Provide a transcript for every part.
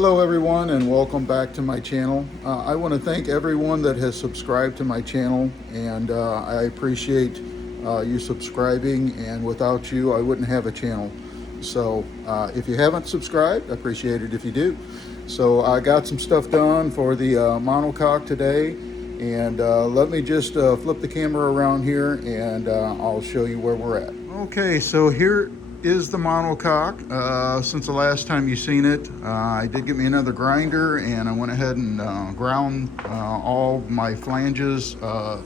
Hello everyone and welcome back to my channel. I want to thank everyone that has subscribed to my channel, and I appreciate you subscribing, and without you I wouldn't have a channel. So if you haven't subscribed, I appreciate it if you do. So I got some stuff done for the monocoque today, and let me just flip the camera around here and I'll show you where we're at. Okay, so here is the monocoque. Since the last time you've seen it, I did get me another grinder, and I went ahead and ground all my flanges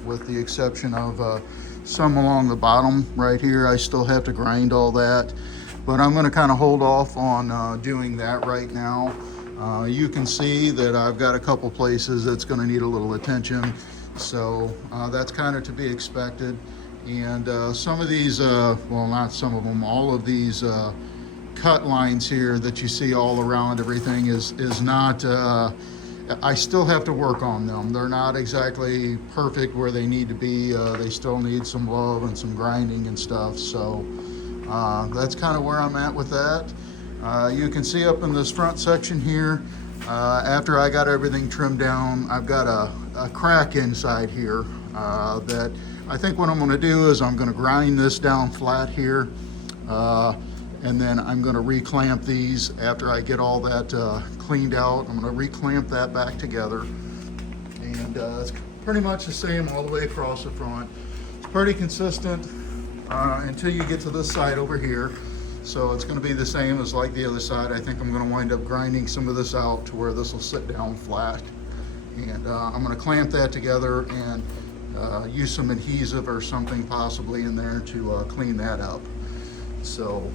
with the exception of some along the bottom right here. I still have to grind all that, but I'm going to kind of hold off on doing that right now. You can see that I've got a couple places that's going to need a little attention, so that's kind of to be expected. And some of these, well, not some of them, all of these cut lines here that you see all around everything is not, I still have to work on them. They're not exactly perfect where they need to be. They still need some love and some grinding and stuff. So that's kind of where I'm at with that. You can see up in this front section here, after I got everything trimmed down, I've got a crack inside here that I think what I'm going to do is I'm going to grind this down flat here, and then I'm going to reclamp these after I get all that cleaned out. I'm going to reclamp that back together, and it's pretty much the same all the way across the front. It's pretty consistent until you get to this side over here. So it's going to be the same as like the other side. I think I'm going to wind up grinding some of this out to where this will sit down flat, and I'm going to clamp that together and use some adhesive or something possibly in there to clean that up. So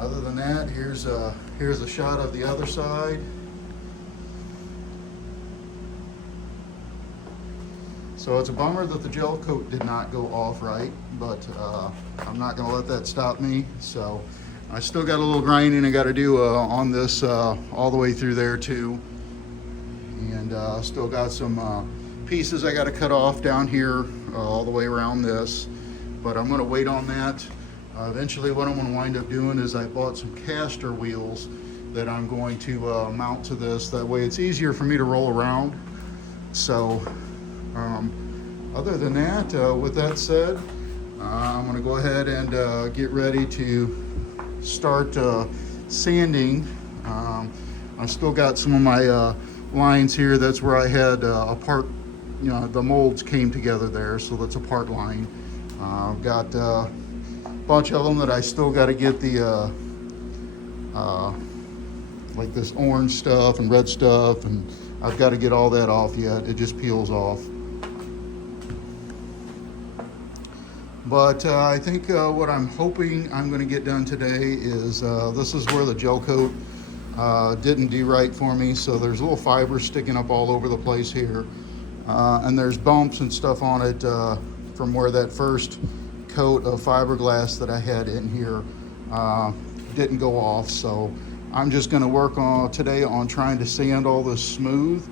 other than that, here's a shot of the other side. So it's a bummer that the gel coat did not go off right, but I'm not going to let that stop me. So I still got a little grinding I got to do on this all the way through there too, and still got some pieces I got to cut off down here all the way around this, but I'm going to wait on that. Eventually what I'm going to wind up doing is I bought some caster wheels that I'm going to mount to this. That way it's easier for me to roll around. So other than that, with that said, I'm going to go ahead and get ready to start sanding. I still got some of my lines here. That's where I had a part, you know, the molds came together there, so that's a part line. I've got a bunch of them that I still got to get the like this orange stuff and red stuff, and I've got to get all that off yet. It just peels off. But I think what I'm hoping I'm going to get done today is this is where the gel coat didn't do right for me. So there's little fibers sticking up all over the place here. And there's bumps and stuff on it from where that first coat of fiberglass that I had in here didn't go off. So I'm just going to work on today on trying to sand all this smooth,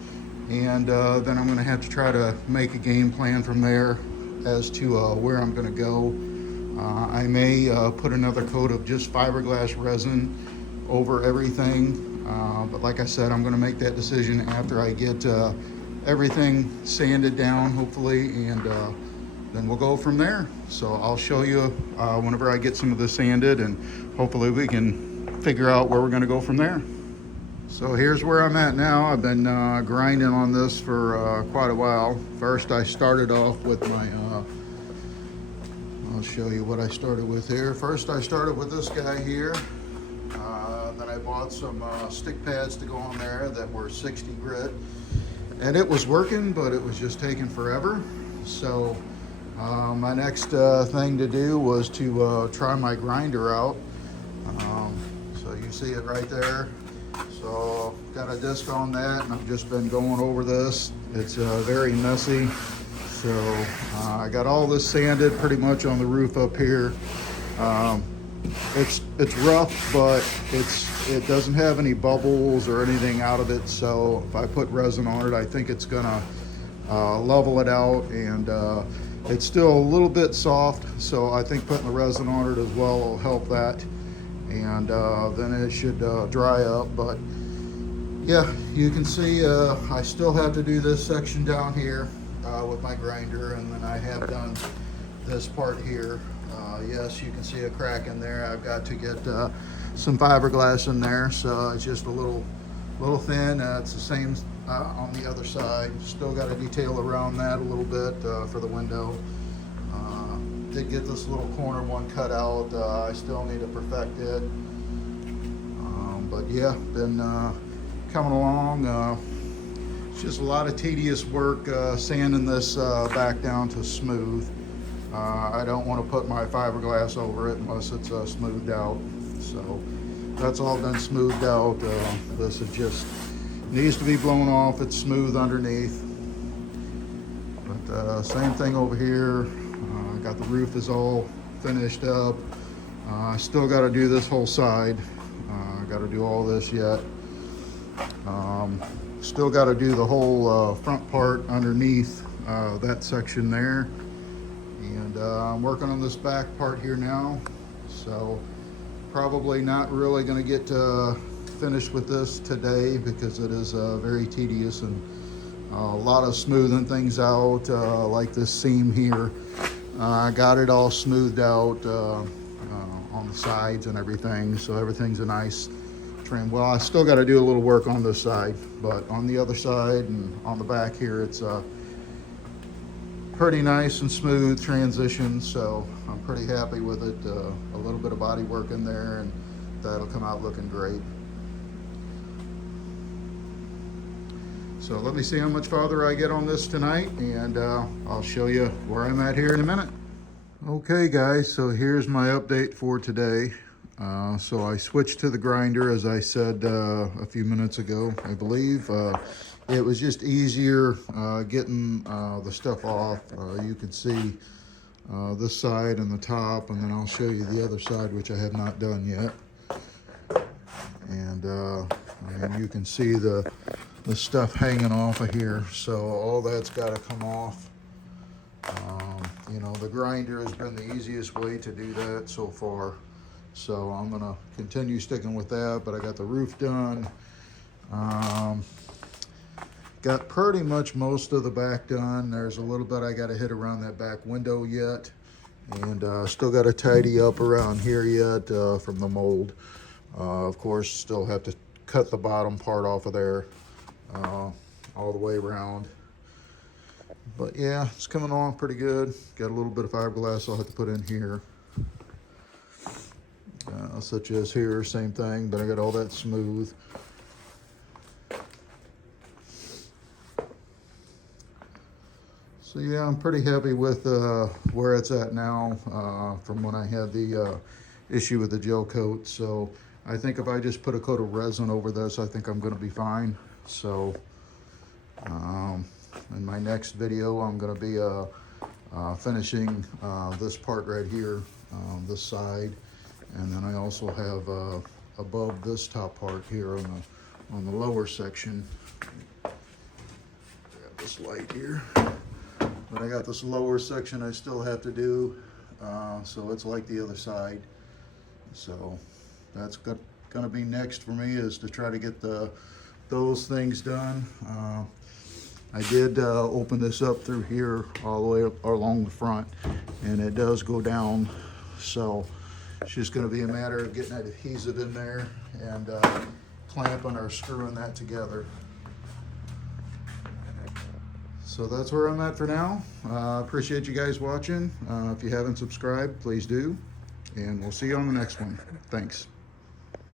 and then I'm going to have to try to make a game plan from there as to where I'm going to go. I may put another coat of just fiberglass resin over everything, but like I said, I'm going to make that decision after I get everything sanded down, hopefully, and then we'll go from there. So I'll show you whenever I get some of this sanded, and hopefully we can figure out where we're going to go from there. So here's where I'm at now. I've been grinding on this for quite a while. First I started off with my I'll show you what I started with here. First I started with this guy here. Then I bought some stick pads to go on there that were 60 grit. And it was working, but it was just taking forever. So my next thing to do was to try my grinder out. So you see it right there. So got a disc on that, and I've just been going over this. It's very messy. So I got all this sanded pretty much on the roof up here. It's rough, but it doesn't have any bubbles or anything out of it. So if I put resin on it, I think it's gonna level it out, and it's still a little bit soft. So I think putting the resin on it as well will help that, and then it should dry up. But yeah, you can see I still have to do this section down here with my grinder, and then I have done this part here. Yes, you can see a crack in there. I've got to get some fiberglass in there, so it's just a little thin. It's the same on the other side. Still got to detail around that a little bit for the window. Did get this little corner one cut out. I still need to perfect it. But yeah, been coming along. It's just a lot of tedious work sanding this back down to smooth. I don't want to put my fiberglass over it unless it's smoothed out. So that's all been smoothed out. This is just needs to be blown off. It's smooth underneath. But same thing over here. Got the roof is all finished up. I still got to do this whole side. Got to do all this yet. Still got to do the whole front part underneath that section there. And I'm working on this back part here now. So probably not really going to get finished with this today because it is very tedious and a lot of smoothing things out, like this seam here. I got it all smoothed out on the sides and everything, so everything's a nice trim. Well, I still got to do a little work on this side, but on the other side and on the back here, it's pretty nice and smooth transition, so I'm pretty happy with it. A little bit of body work in there, and that'll come out looking great. So let me see how much farther I get on this tonight, and I'll show you where I'm at here in a minute. Okay guys, so here's my update for today. So I switched to the grinder, as I said a few minutes ago, I believe. It was just easier getting the stuff off. You can see this side and the top, and then I'll show you the other side, which I have not done yet. And you can see the stuff hanging off of here, so all that's got to come off. You know, the grinder has been the easiest way to do that so far, so I'm gonna continue sticking with that. But I got the roof done, got pretty much most of the back done. There's a little bit I got to hit around that back window yet, and still got to tidy up around here yet from the mold. Of course, still have to cut the bottom part off of there all the way around. But yeah, it's coming along pretty good. Got a little bit of fiberglass I'll have to put in here, such as here, same thing, but I got all that smooth. So yeah, I'm pretty happy with where it's at now from when I had the issue with the gel coat. So I think if I just put a coat of resin over this, I think I'm going to be fine. So in my next video, I'm going to be finishing this part right here, this side, and then I also have above this top part here on the lower section. Grab this light here. But I got this lower section I still have to do, so it's like the other side. So that's going to be next for me, is to try to get those things done. I did open this up through here all the way along the front, and it does go down. So it's just going to be a matter of getting that adhesive in there and clamping or screwing that together. So that's where I'm at for now. Appreciate you guys watching. If you haven't subscribed, please do. And we'll see you on the next one. Thanks.